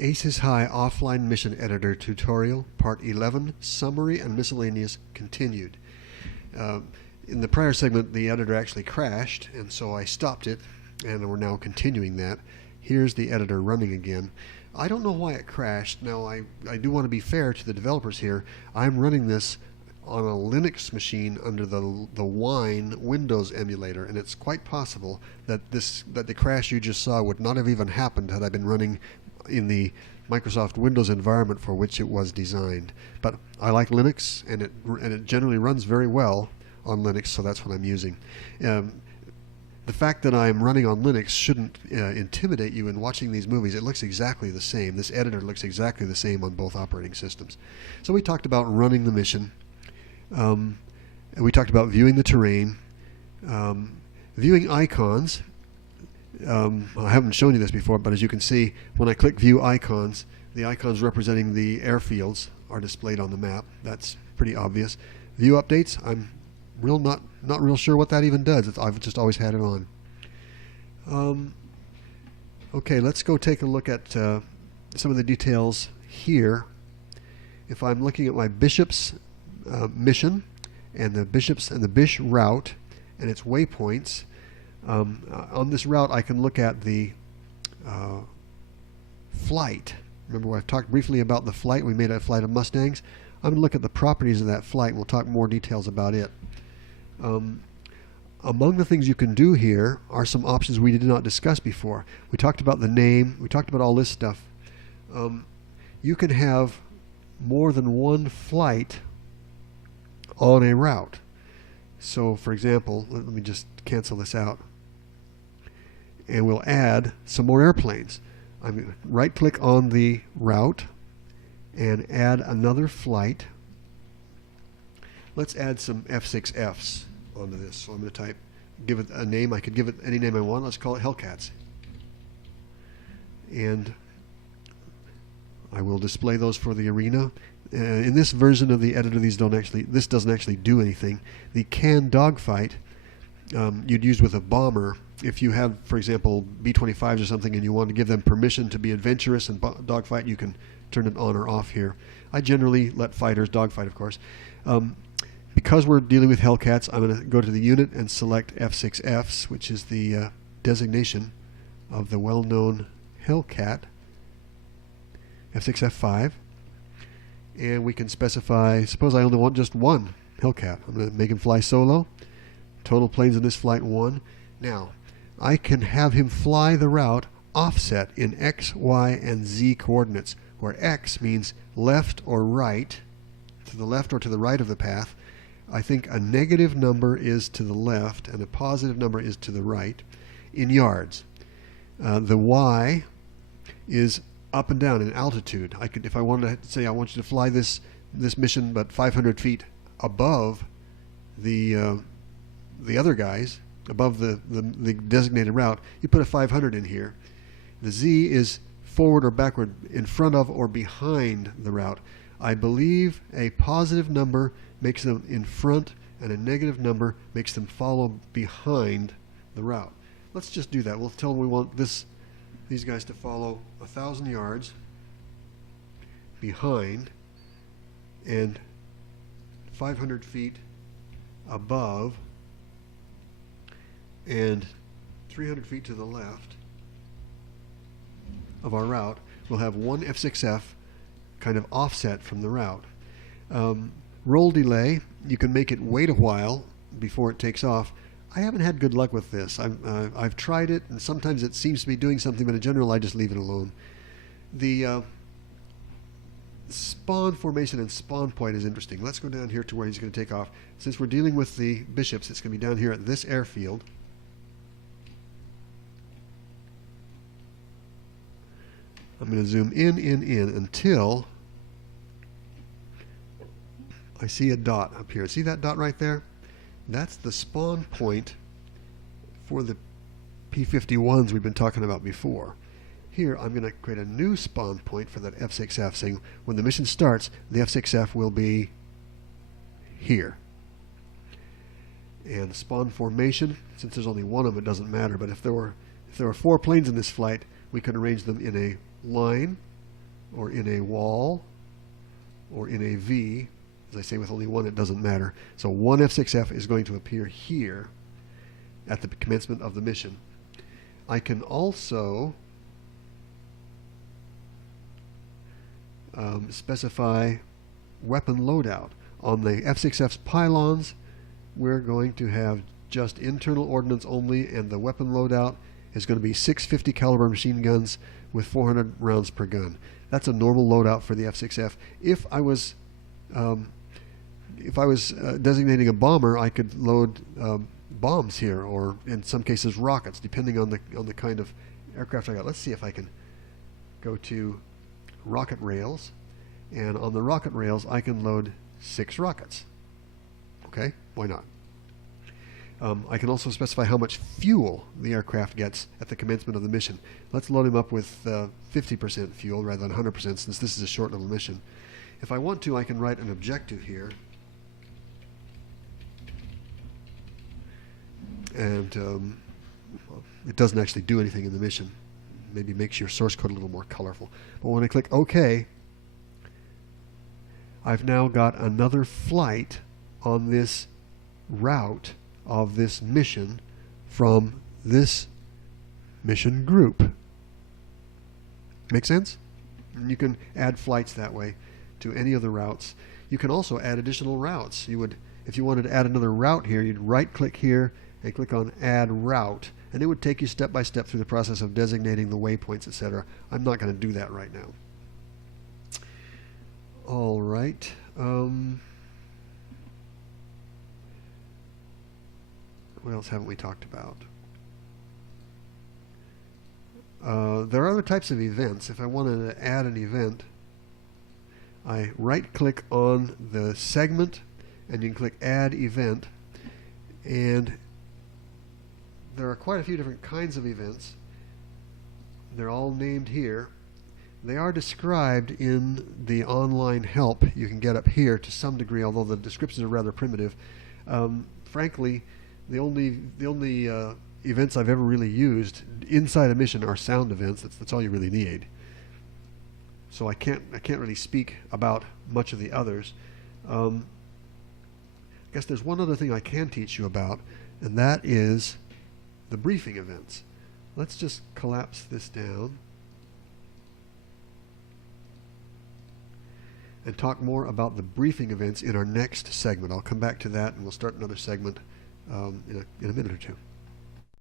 Aces High Offline Mission Editor Tutorial, Part 11, Summary and Miscellaneous continued. In the prior segment, the editor actually crashed, and so I stopped it, and we're now continuing that. Here's the editor running again. I don't know why it crashed. Now, I do want to be fair to the developers here. I'm running this on a Linux machine under the Wine Windows emulator, and it's quite possible that the crash you just saw would not have even happened had I been running in the Microsoft Windows environment for which it was designed. But I like Linux, and it generally runs very well on Linux, so that's what I'm using. The fact that I'm running on Linux shouldn't intimidate you in watching these movies. It looks exactly the same. This editor looks exactly the same on both operating systems. So we talked about running the mission. And we talked about viewing the terrain, viewing icons. I haven't shown you this before, but as you can see, when I click View Icons, the icons representing the airfields are displayed on the map. That's pretty obvious. View Updates, I'm not real sure what that even does. I've just always had it on. Okay, let's go take a look at some of the details here. If I'm looking at my Bishop's mission and the Bishops and the Bish route and its waypoints, on this route I can look at the flight. Remember when I talked briefly about the flight? We made a flight of Mustangs. I'm going to look at the properties of that flight, and we'll talk more details about it. Among the things you can do here are some options we did not discuss before. We talked about the name. We talked about all this stuff. You can have more than one flight on a route. So, for example, let me just cancel this out, and we'll add some more airplanes. I'm going to right-click on the route and add another flight. Let's add some F6Fs onto this. So I'm going to give it a name. I could give it any name I want. Let's call it Hellcats. And I will display those for the arena. In this version of the editor, this doesn't actually do anything. The canned dogfight you'd use with a bomber. If you have, for example, B-25s or something, and you want to give them permission to be adventurous and dogfight, you can turn it on or off here. I generally let fighters dogfight, of course. Because we're dealing with Hellcats, I'm going to go to the unit and select F6Fs, which is the designation of the well-known Hellcat, F6F5. And we can specify, suppose I only want just one Hellcat. I'm going to make him fly solo. Total planes in this flight 1. Now, I can have him fly the route offset in X, Y, and Z coordinates, where X means left or right, to the left or to the right of the path. I think a negative number is to the left and a positive number is to the right in yards. The Y is up and down in altitude. I could, if I wanted to say I want you to fly this mission but 500 feet above the other guys, above the designated route, you put a 500 in here. The Z is forward or backward, in front of or behind the route. I believe a positive number makes them in front and a negative number makes them follow behind the route. Let's just do that. We'll tell them we want these guys to follow 1,000 yards behind and 500 feet above and 300 feet to the left of our route. We'll have one F6F kind of offset from the route. Roll delay, you can make it wait a while before it takes off. I haven't had good luck with this. I've tried it, and sometimes it seems to be doing something, but in general I just leave it alone. The spawn formation and spawn point is interesting. Let's go down here to where he's going to take off. Since we're dealing with the Bishops, it's going to be down here at this airfield. I'm going to zoom in until I see a dot up here. See that dot right there? That's the spawn point for the P-51s we've been talking about before. Here I'm going to create a new spawn point for that F6F, saying when the mission starts, the F6F will be here. And spawn formation, since there's only one of them, it doesn't matter, but if there were 4 planes in this flight, we could arrange them in a line or in a wall, or in a V. As I say, with only one, it doesn't matter. So one F6F is going to appear here at the commencement of the mission. I can also specify weapon loadout. On the F6F's pylons, we're going to have just internal ordnance only, and the weapon loadout is going to be 650 caliber machine guns with 400 rounds per gun. That's a normal loadout for the F6F. If I was designating a bomber, I could load bombs here, or in some cases rockets, depending on the kind of aircraft I got. Let's see if I can go to rocket rails, and on the rocket rails I can load 6 rockets. Okay, why not? I can also specify how much fuel the aircraft gets at the commencement of the mission. Let's load him up with 50% fuel rather than 100%, since this is a short little mission. If I want to, I can write an objective here, and it doesn't actually do anything in the mission. Maybe makes your source code a little more colorful. But when I click OK, I've now got another flight on this route of this mission from this mission group. Make sense? And you can add flights that way to any of the routes. You can also add additional routes. You would, if you wanted to add another route here, you'd right click here and click on Add Route, and it would take you step by step through the process of designating the waypoints, etc. I'm not going to do that right now. All right. What else haven't we talked about? There are other types of events. If I wanted to add an event, I right-click on the segment, and you can click Add Event, and there are quite a few different kinds of events. They're all named here. They are described in the online help you can get up here to some degree, although the descriptions are rather primitive. Frankly, the only events I've ever really used inside a mission are sound events. That's all you really need. So I can't really speak about much of the others. I guess there's one other thing I can teach you about, and that is the briefing events. Let's just collapse this down and talk more about the briefing events in our next segment. I'll come back to that, and we'll start another segment in a minute or two.